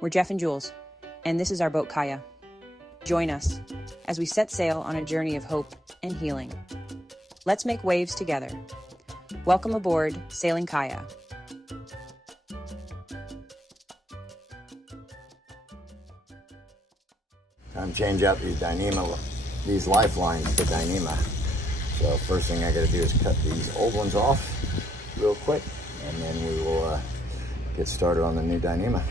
We're Jeff and Jules, and this is our boat Kaya. Join us as we set sail on a journey of hope and healing. Let's make waves together. Welcome aboard Sailing Kaya. Time to change out these lifelines to Dyneema. So first thing I got to do is cut these old ones off real quick, and then we will get started on the new Dyneema.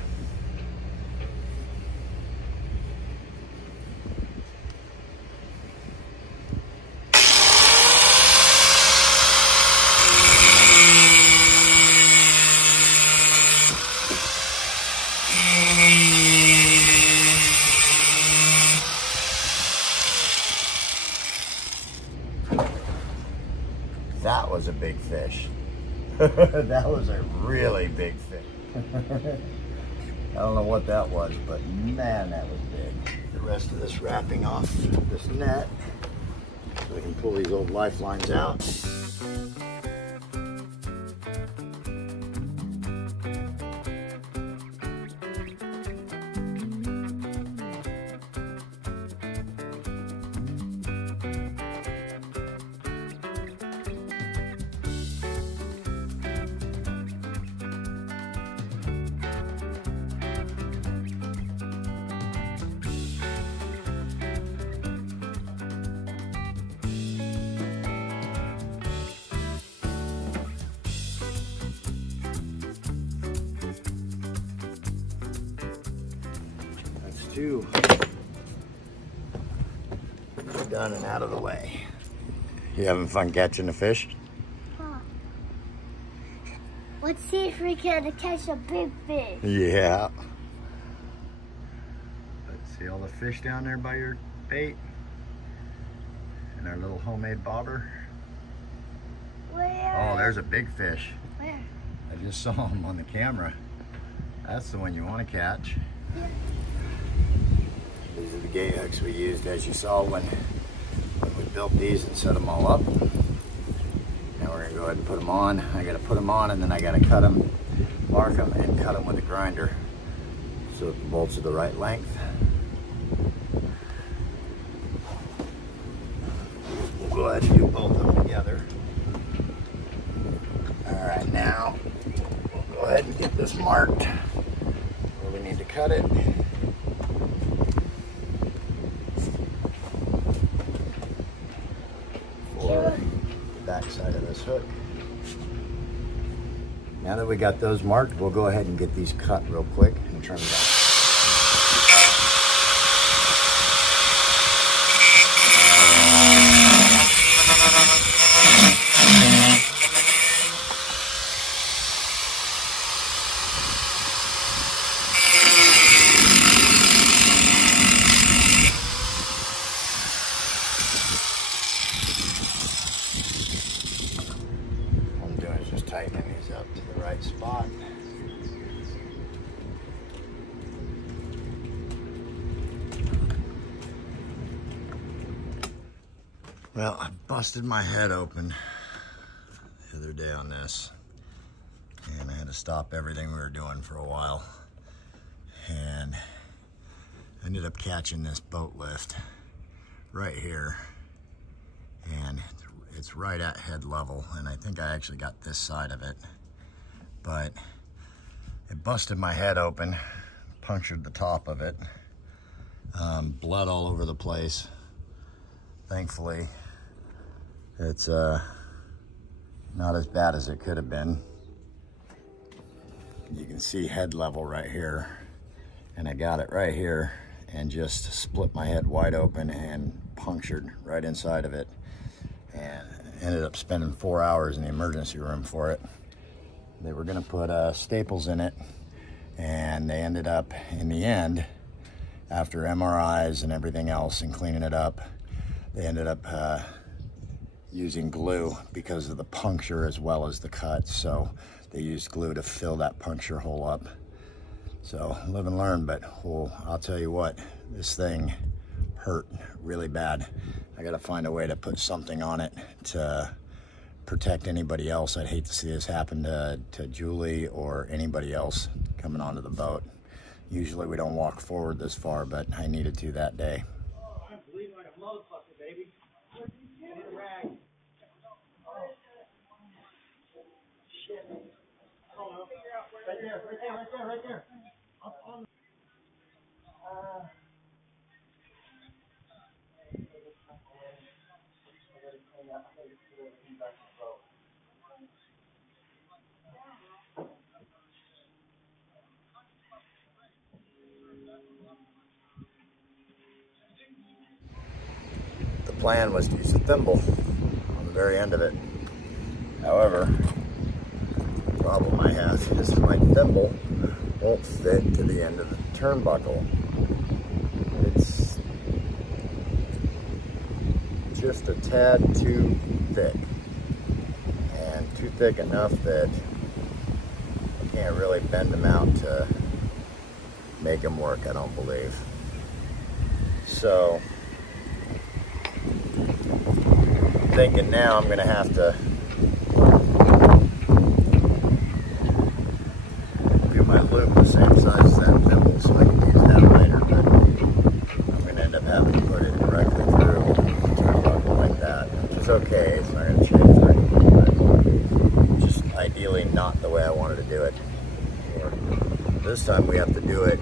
That was a big fish. That was a really big fish. I don't know what that was, but man, that was big. The rest of this wrapping off this net so we can pull these old lifelines out. Two done and out of the way. You having fun catching the fish? Huh. Let's see if we can catch a big fish. Yeah. Let's see all the fish down there by your bait and our little homemade bobber. Where? Oh, there's a big fish. Where? I just saw him on the camera. That's the one you want to catch. Yeah. These are the gate hooks we used, as you saw when we built these and set them all up. Now we're gonna go ahead and put them on. I gotta put them on, and then I gotta cut them, mark them, and cut them with a grinder so that the bolts are the right length. We'll go ahead and do both of them together. All right, now we'll go ahead and get this marked where we need to cut it. Side of this hook. Now that we got those marked, we'll go ahead and get these cut real quick and trim them out. Tightening these up to the right spot. Well, I busted my head open the other day on this, and I had to stop everything we were doing for a while, and I ended up catching this boat lift right here, and it's right at head level, and I think I actually got this side of it, but it busted my head open, punctured the top of it, blood all over the place. Thankfully, it's not as bad as it could have been. You can see head level right here, and I got it right here and just split my head wide open and punctured right inside of it. And ended up spending 4 hours in the emergency room for it. They were gonna put staples in it, and they ended up, in the end, after MRIs and everything else and cleaning it up, they ended up using glue because of the puncture as well as the cut. So they used glue to fill that puncture hole up. So live and learn, but I'll tell you what, this thing hurt really bad. I gotta find a way to put something on it to protect anybody else. I'd hate to see this happen to Julie or anybody else coming onto the boat. Usually we don't walk forward this far, but I needed to that day. I'm bleeding like a motherfucker, baby. I need a rag. Shit. I don't know. Right there. Up on. The plan was to use a thimble on the very end of it. However, the problem I have is my thimble won't fit to the end of the turnbuckle. It's just a tad too thick, and too thick enough that I can't really bend them out to make them work, I don't believe. So thinking now I'm gonna have to do my loop the same size as that thimble so I can use that later, but I'm gonna end up having to put it directly through the turnbuckle like that, which is okay. It's not gonna change or anything, but just ideally not the way I wanted to do it. This time we have to do it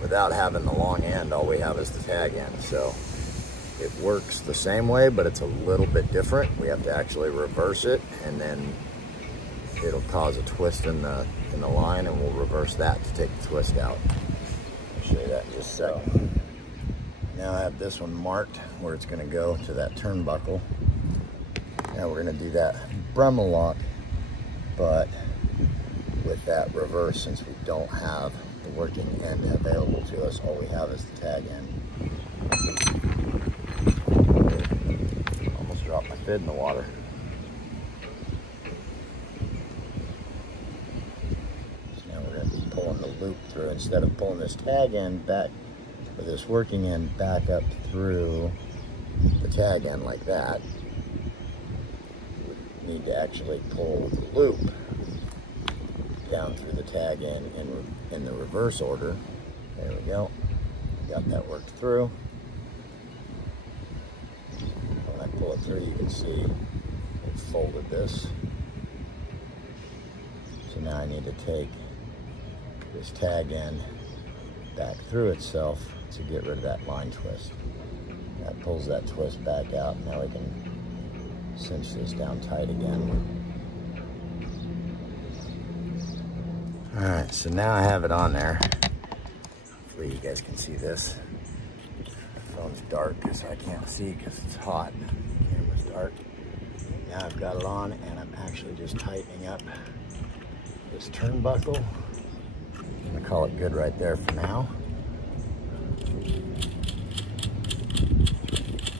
without having the long end. All we have is the tag end, so it works the same way, but it's a little bit different. We have to actually reverse it, and then it'll cause a twist in the line, and we'll reverse that to take the twist out. I'll show you that in just a second. Now I have this one marked where it's gonna go to that turnbuckle. Now we're gonna do that Bremel lock, but with that reverse, since we don't have the working end available to us, all we have is the tag end. Almost dropped my fid in the water. So now we're going to be pulling the loop through. Instead of pulling this tag end back, or this working end back up through the tag end like that, we need to actually pull the loop down through the tag end in the reverse order. There we go. Got that worked through. When I pull it through, you can see it folded this. So now I need to take this tag end back through itself to get rid of that line twist. That pulls that twist back out. Now we can cinch this down tight again. All right, so now I have it on there. Hopefully you guys can see this. The phone's dark because I can't see because it's hot. The camera's dark. Now I've got it on, and I'm actually just tightening up this turnbuckle. I'm gonna call it good right there for now.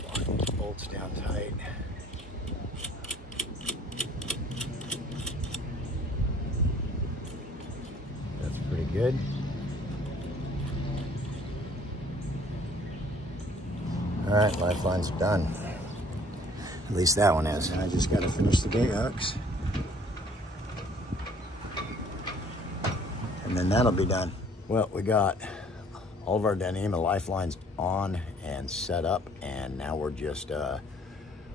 Lock these bolts down tight. That's pretty good. All right, lifeline's done. At least that one is. And I just got to finish the gate hooks. And then that'll be done. Well, we got all of our Dyneema Lifelines on and set up. And now we're just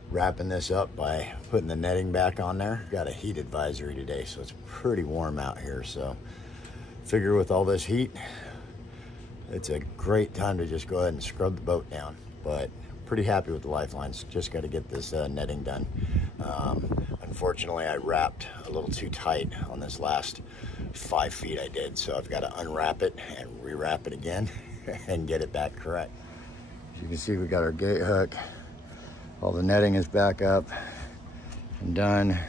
wrapping this up by putting the netting back on there. Got a heat advisory today, so it's pretty warm out here. So figure with all this heat, it's a great time to just go ahead and scrub the boat down. But pretty happy with the lifelines. Just got to get this netting done. Unfortunately, I wrapped a little too tight on this last 5 feet I did, so I've got to unwrap it and rewrap it again and get it back correct. As you can see, we got our gate hook. All the netting is back up and done.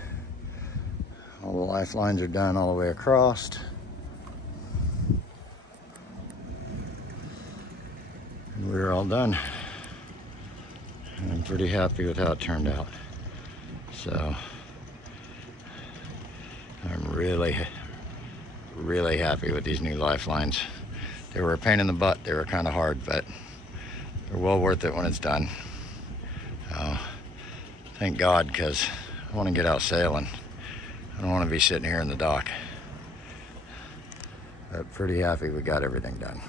All the lifelines are done all the way across. And we're all done. I'm pretty happy with how it turned out. So I'm really happy with these new lifelines. They were a pain in the butt. They were kind of hard, but they're well worth it when it's done. So thank God, because I want to get out sailing. I don't want to be sitting here in the dock. But pretty happy we got everything done.